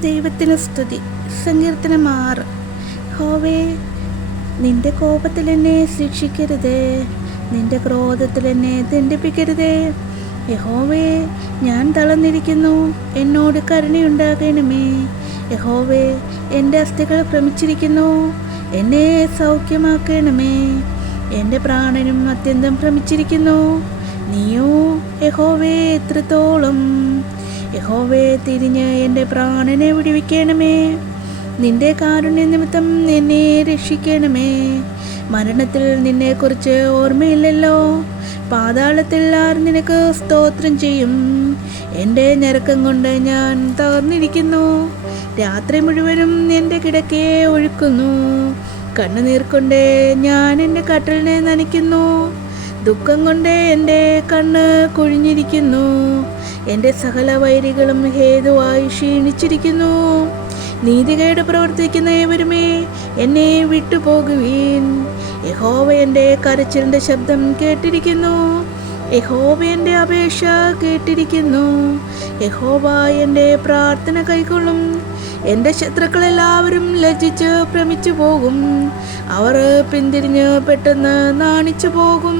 ദൈവത്തിന് സ്തുതി. സങ്കീർത്തനം ആറ്. ഹോവേ നിന്റെ കോപത്തിൽ എന്നെ ശിക്ഷിക്കരുതേ. നിന്റെ ക്രോധത്തിൽ എന്നെ ദണ്ഡിപ്പിക്കരുതേ. യഹോവേ ഞാൻ തളർന്നിരിക്കുന്നു. എന്നോട് കരുണയുണ്ടാകണമേ. യഹോവേ എന്റെ അസ്ഥികൾ ഭ്രമിച്ചിരിക്കുന്നു. എന്നെ സൗഖ്യമാക്കണമേ. എന്റെ പ്രാണനും അത്യന്തം ഭ്രമിച്ചിരിക്കുന്നു. നീയോ യഹോവേ എത്രത്തോളം യഹോവേ തിരിഞ്ഞ് എന്റെ പ്രാണനെ വിടിവിക്കണമേ. നിന്റെ കാരുണ്യ നിമിത്തം എന്നെ രക്ഷിക്കണമേ. മരണത്തിൽ നിന്നെക്കുറിച്ച് ഓർമ്മയില്ലല്ലോ. പാതാളത്തിൽ ആർ നിനക്ക് സ്തോത്രം ചെയ്യും. എന്റെ ഞരക്കം കൊണ്ട് ഞാൻ തകർന്നിരിക്കുന്നു. രാത്രി മുഴുവനും എന്റെ കിടക്കയെ ഒഴുക്കുന്നു. കണ്ണുനീർ കൊണ്ട് ഞാൻ എന്റെ കട്ടലിനെ നനയ്ക്കുന്നു. ദുഃഖം കൊണ്ട് എന്റെ കണ്ണ് കുഴിഞ്ഞിരിക്കുന്നു. എന്റെ സകല വൈരികളും ഹേതുവായി ക്ഷീണിച്ചിരിക്കുന്നു. നീതികേട് പ്രവർത്തിക്കുന്ന ഏവരുമേ എന്നെ വിട്ടുപോകുവീൻ. യഹോവ എന്റെ കരച്ചിലിന്റെ ശബ്ദം കേട്ടിരിക്കുന്നു. യഹോവ എന്റെ അപേക്ഷ കേട്ടിരിക്കുന്നു. യഹോവ എന്റെ പ്രാർത്ഥന കൈക്കൊള്ളും. എന്റെ ശത്രുക്കളെല്ലാവരും ലജ്ജിച്ച് ഭ്രമിച്ചു പോകും അവർ പിന്തിരിഞ്ഞ് പെട്ടെന്ന് നാണിച്ചു പോകും